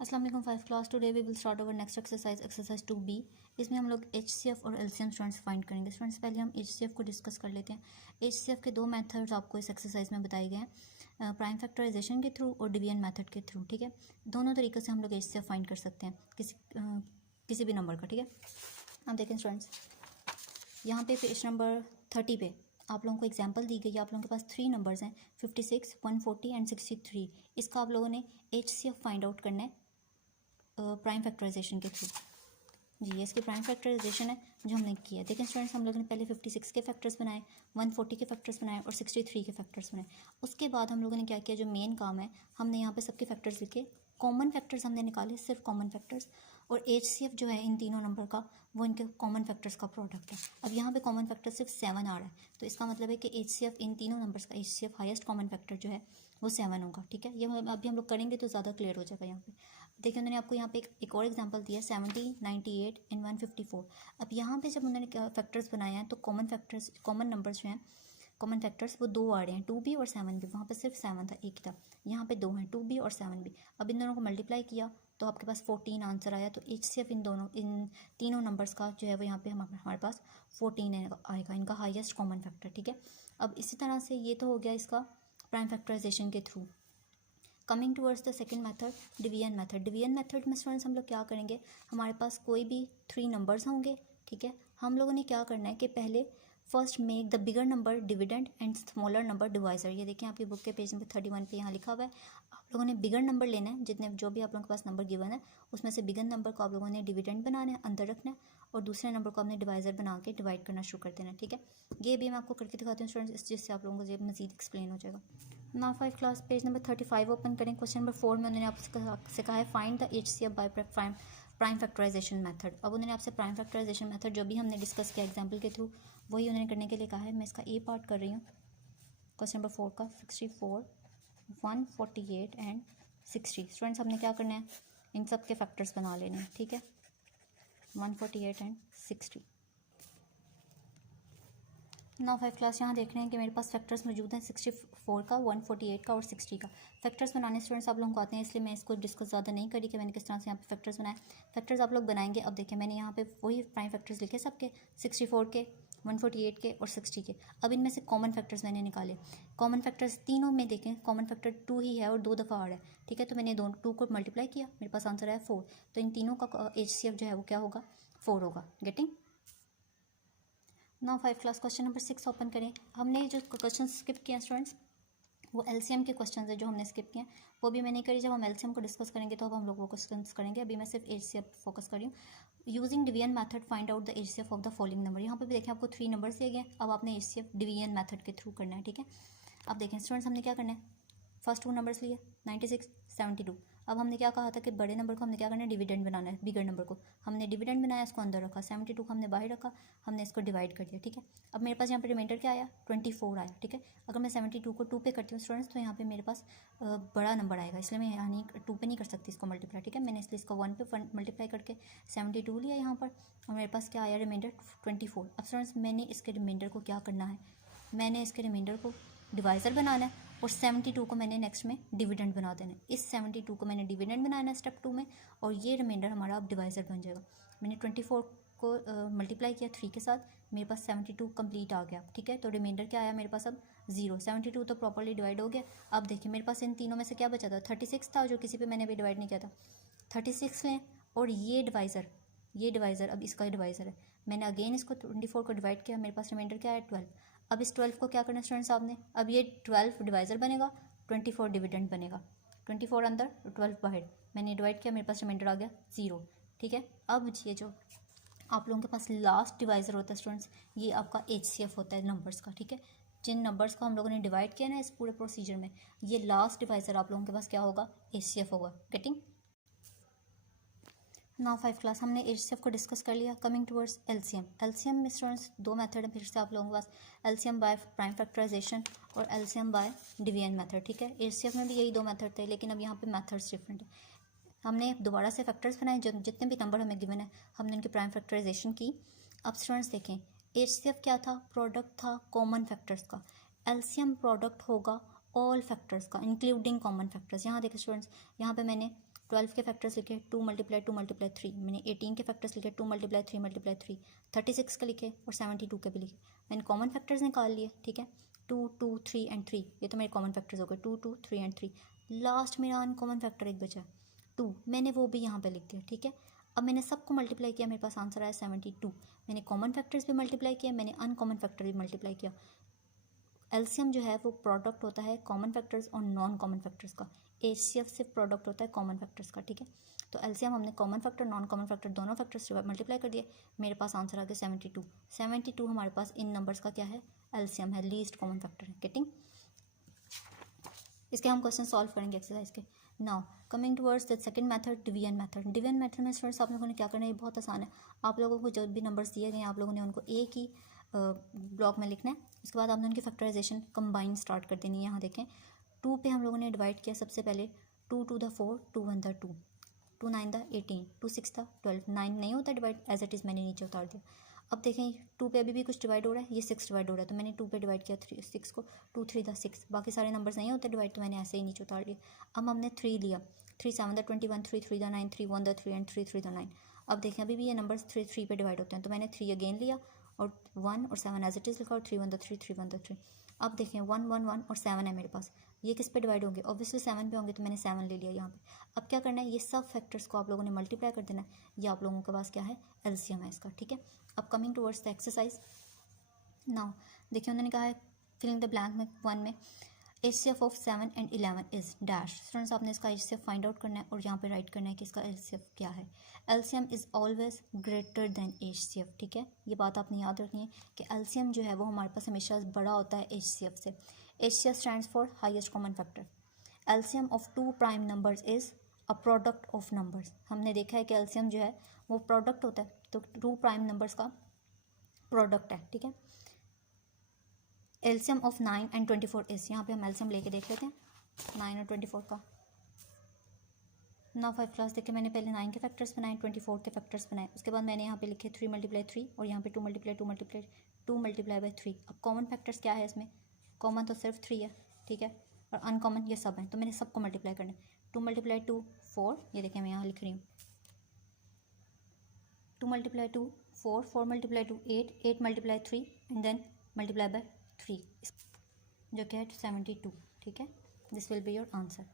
अस्सलाम वालेकुम five class. Today we will start over next exercise 2B। इसमें हम लोग HCF और LCM स्टूडेंट्स फाइंड करेंगे। स्टूडेंट्स पहले हम HCF को डिस्कस कर लेते हैं। HCF के दो मेथड्स आपको इस एक्सरसाइज में बताए गए हैं, प्राइम फैक्टराइजेशन के थ्रू और डिवीजन मेथड के थ्रू। ठीक है, दोनों तरीके से हम लोग HCF फाइंड कर सकते हैं किसी भी नंबर का। ठीक है, अब देखें स्टूडेंट्स, यहाँ पे पेज नंबर 30 पे आप लोगों को एग्जांपल दी गई है। आप लोगों के पास 3 नंबर्स हैं, 56, 140 एंड 63। इसका आप लोगों ने HCF फाइंड आउट करना है प्राइम फैक्टराइजेशन के थ्रू। जी, इसकी प्राइम फैक्टराइजेशन है जो हमने किया है। देखें स्टूडेंट्स, हम लोगों ने पहले 56 के फैक्टर्स बनाए, 140 के फैक्टर्स बनाए और 63 के फैक्टर्स बनाए। उसके बाद हम लोगों ने क्या किया, जो मेन काम है, हमने यहाँ पे सबके फैक्टर्स लिखे, कॉमन फैक्टर्स हमने निकाले, सिर्फ कॉमन फैक्टर्स। और HCF जो है इन तीनों नंबर का, वो इनके कॉमन फैक्टर्स का प्रोडक्ट है। अब यहाँ पे कॉमन फैक्टर सिर्फ 7 आ रहा है, तो इसका मतलब है कि HCF इन तीनों नंबर्स का HCF हाईएस्ट कॉमन फैक्टर जो है वो 7 होगा। ठीक है, ये अभी हम लोग करेंगे तो ज़्यादा क्लियर हो जाएगा। यहाँ पे देखिए, उन्होंने आपको यहाँ पे एक और एग्जांपल दिया, 70, 98 एंड 154। अब यहाँ पे जब उन्होंने फैक्टर्स बनाए हैं तो कॉमन नंबर्स जो हैं, कॉमन फैक्टर्स वो 2 आ रहे हैं, 2B और 7B। वहाँ पे सिर्फ 7 था, एक था। यहाँ पे 2 हैं, 2B और 7B। अब इन दोनों को मल्टीप्लाई किया तो आपके पास 14 आंसर आया। तो HCF इन तीनों नंबर्स का जो है वो यहाँ पे हमारे पास 14 आएगा, इनका हाईएस्ट कॉमन फैक्टर। ठीक है, अब इसी तरह से ये तो हो गया इसका प्राइम फैक्टराइजेशन के through. Coming towards the second method, division method. Division method में स्टूडेंट्स हम लोग क्या करेंगे, हमारे पास कोई भी 3 नंबर्स होंगे। ठीक है, हम लोगों ने क्या करना है कि पहले first make the bigger number dividend and smaller number divisor. ये देखिए आपकी बुक के पेज नंबर 31 पे यहाँ लिखा हुआ है। आप लोगों ने बिगर नंबर लेना है, जितने जो भी आप लोगों के पास नंबर गिवन है उसमें से बिगर नंबर को आप लोगों ने डिविडेंड बनाना है, अंदर रखना है, और दूसरे नंबर को आपने डिवाइजर बना के डिवाइड करना शुरू कर देना है। ठीक है, ये भी मैं आपको करके दिखाती हूँ स्टूडेंट्स, जिससे आप लोगों को ये मजीद एक्सप्लेन हो जाएगा। ना 5 क्लास पेज नंबर 35 ओपन करें। क्वेश्चन नंबर 4 में उन्होंने आपसे कहा है find the HCF by prime factorisation method. अब उन्होंने आपसे प्राइम फैक्टराइजेशन मेथड जो भी हमने डिस्कस किया एग्जांपल के थ्रू, वही उन्होंने करने के लिए कहा है। मैं इसका A पार्ट कर रही हूँ क्वेश्चन नंबर 4 का, 64, 148 एंड 60। स्टूडेंट्स हमने क्या करना है, इन सब के फैक्टर्स बना लेने हैं। ठीक है, 148 एंड 60। ना 5 क्लास यहाँ देख रहे हैं कि मेरे पास फैक्टर्स मौजूद हैं, 64 का, 148 का और 60 का। फैक्टर्स बनाने स्टूडेंट्स आप लोगों को आते हैं, इसलिए मैं इसको डिस्कस ज़्यादा नहीं करी कि मैंने किस तरह से यहाँ पे फैक्टर्स बनाए। फैक्टर्स आप लोग बनाएंगे। अब देखिए, मैंने यहाँ पे वही प्राइम फैक्टर्स लिखे सबके, 64 के, 148 के और 60 के। अब इनमें से कॉमन फैक्टर्स मैंने निकाले। कॉमन फैक्टर्स तीनों में देखें, कॉमन फैक्टर 2 ही है और 2 दफ़ा आ रहा है। ठीक है, तो मैंने 2 को मल्टीप्लाई किया, मेरे पास आंसर आया 4। तो इन तीनों का HCF जो है वो क्या होगा, 4 होगा। Getting. Now 5 class question number 6 open करें। हमने जो क्वेश्चन स्किप किए हैं स्टूडेंट्स, वो LCM के क्वेश्चन है जो हमने स्किप किए हैं, वो भी मैं नहीं करी। जब हम LCM को डिस्कस करेंगे तो अब हम लोग वो क्वेश्चन करेंगे। अभी मैं सिर्फ HCF फोकस कर रही हूँ। Using division method find out the HCF of the following number. यहाँ पे भी देखें आपको 3 नंबर्स दिए गए। अब आपने HCF डिवीजन मेथड के थ्रू करना है। ठीक है, अब देखें स्टूडेंट्स, हमने क्या करना है, फर्स्ट 2 नंबर्स लिए, 96, 72। अब हमने क्या कहा था कि बड़े नंबर को हमने क्या करना है, डिविडेंड बनाना है। बिगर नंबर को हमने डिविडेंड बनाया, इसको अंदर रखा, 72 को हमने बाहर रखा, हमने इसको डिवाइड कर दिया। ठीक है, अब मेरे पास यहाँ पे रिमाइंडर क्या आया, 24 आया। ठीक है, अगर मैं 72 को 2 पे करती हूँ स्टूडेंट्स, तो यहाँ पे मेरे पास बड़ा नंबर आएगा, इसलिए मैं यहाँ नहीं 2 पे नहीं कर सकती इसको मल्टीप्लाई। ठीक है, मैंने इसलिए इसको 1 पे मल्टीप्लाई करके 72 लिया यहाँ पर, और मेरे पास क्या आया, रिमाइंडर 24। अब स्टूडेंट्स मैंने इसके रिमाइंडर को क्या करना है, मैंने इसके रिमाइंडर को डिवाइज़र बनाना है, और 72 को मैंने नेक्स्ट में डिविडेंड बना देना है। इस 72 को मैंने डिविडेंड बनाना है स्टेप 2 में, और ये रिमाइंडर हमारा अब डिवाइज़र बन जाएगा। मैंने 24 को मल्टीप्लाई किया 3 के साथ, मेरे पास 72 कंप्लीट आ गया। ठीक है, तो रिमाइंडर क्या आया मेरे पास अब 0। 72 तो प्रॉपर्ली डिवाइड हो गया। अब देखिए मेरे पास इन तीनों में से क्या बचा था, 36 था, जो किसी पे मैंने अभी डिवाइड नहीं किया था। 36 लें, और ये डिवाइज़र अब इसका डिवाइज़र है। मैंने अगेन इसको 24 को डिवाइड किया, मेरे पास रिमाइंडर क्या है, 12। अब इस 12 को क्या करना स्टूडेंट्स आपने, अब ये 12 डिवाइज़र बनेगा, 24 डिविडेंड बनेगा। 24 अंदर, 12 बाहर, मैंने डिवाइड किया, मेरे पास रिमाइंडर आ गया 0। ठीक है, अब ये जो आप लोगों के पास लास्ट डिवाइज़र होता है स्टूडेंट्स, ये आपका HCF होता है नंबर्स का। ठीक है, जिन नंबर्स को हम लोगों ने डिवाइड किया ना इस पूरे प्रोसीजर में, ये लास्ट डिवाइज़र आप लोगों के पास क्या होगा, HCF होगा। गेटिंग। नाउ 5 क्लास हमने HCF को डिस्कस कर लिया। कमिंग टुवर्ड्स LCM में स्टूडेंट्स 2 मेथड है फिर से आप लोगों के पास, LCM बाय प्राइम फैक्टराइजेशन और LCM बाय डिवीजन मेथड। ठीक है, HCF में भी यही 2 मेथड थे, लेकिन अब यहाँ पे मेथड्स डिफरेंट है। हमने दोबारा से फैक्टर्स बनाए, जो जितने भी नंबर हमें गिवन है हमने उनकी प्राइम फैक्टराइजेशन की। अब स्टूडेंट्स देखें, HCF क्या था, प्रोडक्ट था कॉमन फैक्टर्स का। LCM प्रोडक्ट होगा ऑल फैक्टर्स का इंक्लूडिंग कॉमन फैक्टर्स। यहाँ देखें स्टूडेंट्स, यहाँ पे मैंने 12 के फैक्टर्स लिखे 2 मल्टीप्लाई 3, मैंने 18 के फैक्टर्स लिखे 2 मल्टीप्लाई 3, 36 का लिखे और 72 के भी लिखे। मैंने कॉमन फैक्टर्स निकाल लिए, ठीक है, 2, 2, 3 एंड 3, ये तो मेरे कॉमन फैक्टर्स हो गए, 2, 2, 3 एंड 3। लास्ट मेरा अनकॉमन फैक्टर एक बचा 2, मैंने वो भी यहाँ पे लिख दिया, ठीक है। अब मैंने सबको मल्टीप्लाई किया, मेरे पास आंसर आया 72। मैंने कॉमन फैक्टर्स भी मल्टीप्लाई किया, मैंने अनकॉमन फैक्टर भी मल्टीप्लाई किया। एलसीएम जो है वो प्रोडक्ट होता है कॉमन फैक्टर्स और नॉन कॉमन फैक्टर्स का। एचसीएफ सिर्फ प्रोडक्ट होता है कॉमन फैक्टर्स का, ठीक है। तो एलसीएम हमने common factor non common factor दोनों फैक्टर्स मल्टीप्लाई कर दिए, मेरे पास आंसर आ गया 72। 72 हमारे पास इन नंबर्स का क्या है, एलसीएम है, लीस्ट कॉमन फैक्टर है। गेटिंग? इसके हम क्वेश्चन सॉल्व करेंगे एक्सरसाइज के। Now coming towards the second method, division method. Division method में स्टूडेंट्स आप लोगों ने क्या करना है, ये बहुत आसान है। आप लोगों को जब भी नंबर्स दिए गए हैं आप लोगों ने उनको एक ही ब्लॉक में लिखना है। उसके बाद आपने उनकी फैक्टराइजेशन कंबाइन स्टार्ट कर देनी है। यहाँ देखें 2 पे हम लोगों ने डिवाइड किया सबसे पहले, 2 2 द 4, 2 1 द 2, 2 9 द 18, 2 6 द 12। 9 नहीं होता डिवाइड, एज इट इज़ मैंने नीचे उतार दिया। अब देखें 2 पे अभी भी कुछ डिवाइड हो रहा है, ये 6 डिवाइड हो रहा है, तो मैंने 2 पे डिवाइड किया 6 को, 2 3 द 6। बाकी सारे नंबर्स नहीं होते डिवाइड, तो मैंने ऐसे ही नीचे उतार दिया। अब हमने 3 लिया, 3 7 the 21, 3 3 the 9, 3 1 the 3 and 3 3 the 9। अब देखें अभी भी ये नंबर्स 3 3 पे डिवाइड होते हैं, तो मैंने 3 अगेन लिया और 1 और 7 एज इट इज़ लिखा और 3 1 द 3, 3 1 द 3। अब देखें 1 1 1 और 7 है मेरे पास, ये किस पे डिवाइड होंगे, ऑब्वियसली 7 पे होंगे, तो मैंने 7 ले लिया यहाँ पे। अब क्या करना है, ये सब फैक्टर्स को आप लोगों ने मल्टीप्लाई कर देना है। ये आप लोगों के पास क्या है, एलसीएम है इसका, ठीक है। अब coming towards the exercise. Now देखिए उन्होंने कहा है फिलिंग द ब्लैंक में 1 में HCF of 7 and 11 is dash. Students आपने इसका एचसीएफ फाइंड आउट करना है और यहाँ पे राइट करना है कि इसका एचसीएफ क्या है। LCM is always greater than HCF, ठीक है। ये बात आपने याद रखनी है कि एलसीएम जो है वो हमारे पास हमेशा बड़ा होता है एचसीएफ से। HCF stands for highest common factor. LCM of 2 prime numbers is a product of numbers. हमने देखा है कि एलसीएम जो है वो प्रोडक्ट होता है, तो 2 प्राइम नंबर्स का प्रोडक्ट है, ठीक है। एलसीएम ऑफ 9 एंड 24 इज, यहाँ पे हम एलसीएम लेके देख लेते हैं 9 और 24 का। नाउ 5 क्लास देखिए मैंने पहले 9 के फैक्टर्स बनाए, 24 के फैक्टर्स बनाए, उसके बाद मैंने यहाँ पे लिखे 3 मल्टीप्लाई 3 और यहाँ पे 2 मल्टीप्लाई 2 मल्टीप्लाई बाई 3। अब कॉमन फैक्टर्स क्या है इसमें, कॉमन तो सिर्फ 3 है, ठीक है, और अनकॉमन ये सब हैं, तो मैंने सबको मल्टीप्लाई करना है। 2 मल्टीप्लाई 2 4, ये देखिए मैं यहाँ लिख रही हूँ 2 multiply 2 4, 4 multiply 2 8, 8 multiply 3 and then multiply by 3, जो कि है 72, ठीक है। This will be your answer.